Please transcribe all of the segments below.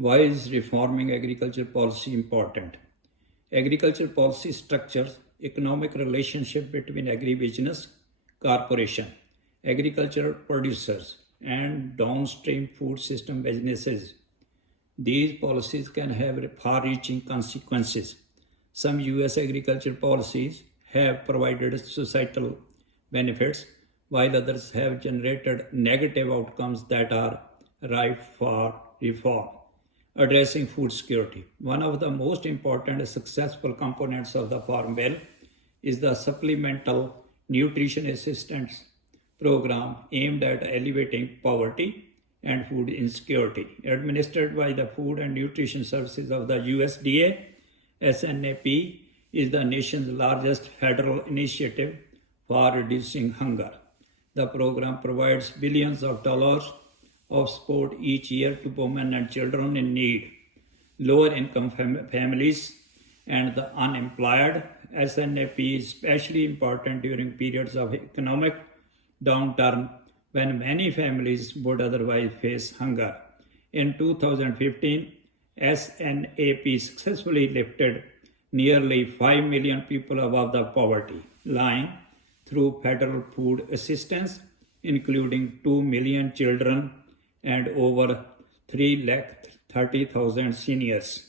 Why is reforming agriculture policy important? Agriculture policy structures economic relationship between agribusiness corporation, agricultural producers, and downstream food system businesses. These policies can have far-reaching consequences. Some US agriculture policies have provided societal benefits, while others have generated negative outcomes that are ripe for reform. Addressing food security. One of the most important and successful components of the Farm Bill is the Supplemental Nutrition Assistance Program aimed at alleviating poverty and food insecurity. Administered by the Food and Nutrition Services of the USDA, SNAP is the nation's largest federal initiative for reducing hunger. The program provides billions of dollars of support each year to women and children in need, lower income families, and the unemployed. SNAP is especially important during periods of economic downturn when many families would otherwise face hunger. In 2015, SNAP successfully lifted nearly 5 million people above the poverty line through federal food assistance, including 2 million children and over 330,000 seniors.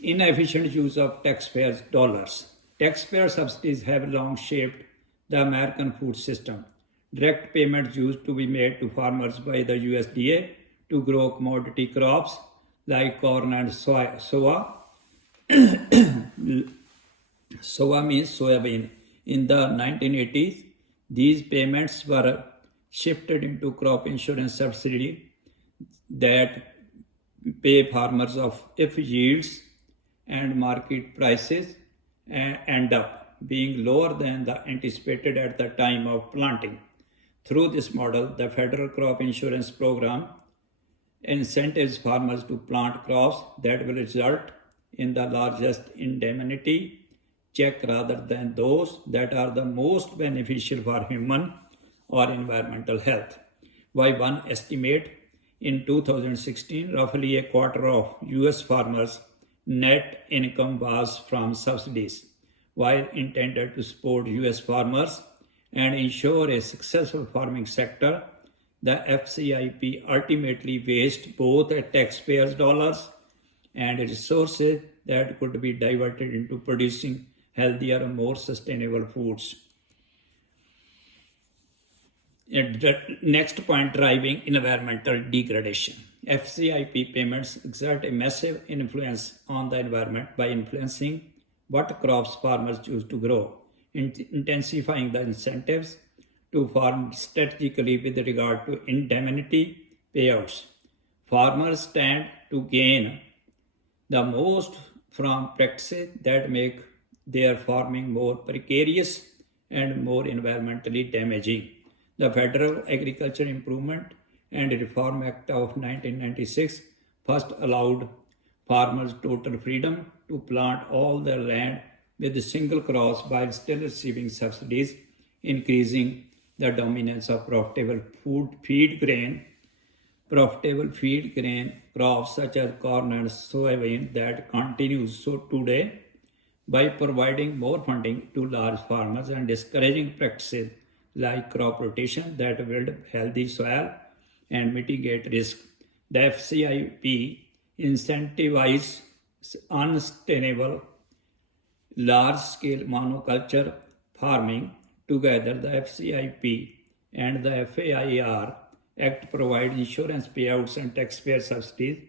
Inefficient use of taxpayers' dollars. Taxpayer subsidies have long shaped the American food system. Direct payments used to be made to farmers by the USDA to grow commodity crops like corn and soy. Soya means soybean. In the 1980s, these payments were shifted into crop insurance subsidy that pay farmers of if yields and market prices end up being lower than the anticipated at the time of planting. Through this model, the federal crop insurance program incentives farmers to plant crops that will result in the largest indemnity check rather than those that are the most beneficial for human or environmental health. By one estimate, in 2016, roughly a quarter of US farmers' net income was from subsidies. While intended to support US farmers and ensure a successful farming sector, the FCIP ultimately wasted both taxpayers' dollars and resources that could be diverted into producing healthier and more sustainable foods. The next point, driving environmental degradation. FCIP payments exert a massive influence on the environment by influencing what crops farmers choose to grow, intensifying the incentives to farm strategically with regard to indemnity payouts. Farmers stand to gain the most from practices that make their farming more precarious and more environmentally damaging. The Federal Agriculture Improvement and Reform Act of 1996 first allowed farmers total freedom to plant all their land with single crops while still receiving subsidies, increasing the dominance of profitable feed grain crops such as corn and soybean that continues so today. By providing more funding to large farmers and discouraging practices like crop rotation that build healthy soil and mitigate risk, the FCIP incentivizes unsustainable large-scale monoculture farming. Together, the FCIP and the FAIR Act provide insurance payouts and taxpayer subsidies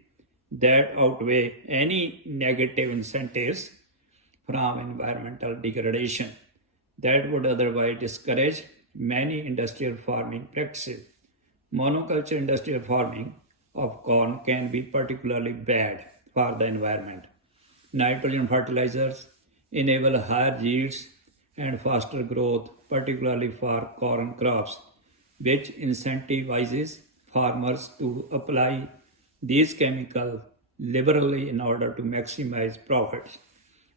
that outweigh any negative incentives from environmental degradation that would otherwise discourage many industrial farming practices. Monoculture industrial farming of corn can be particularly bad for the environment. Nitrogen fertilizers enable higher yields and faster growth, particularly for corn crops, which incentivizes farmers to apply these chemicals liberally in order to maximize profits.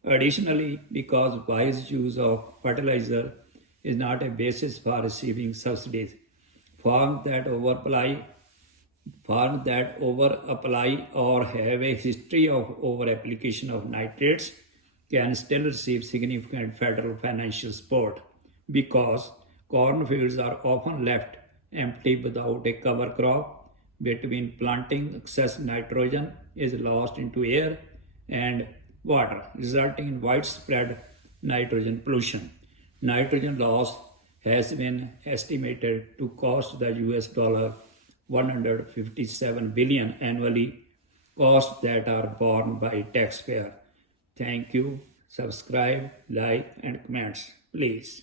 Additionally, because wise use of fertilizer is not a basis for receiving subsidies, farms that overapply Farms that over apply or have a history of over application of nitrates can still receive significant federal financial support because cornfields are often left empty without a cover crop. Between planting, excess nitrogen is lost into air and water, resulting in widespread nitrogen pollution. Nitrogen loss has been estimated to cost the US dollar 157 billion annually, costs that are borne by taxpayer. Thank you. Subscribe, like and comments, please.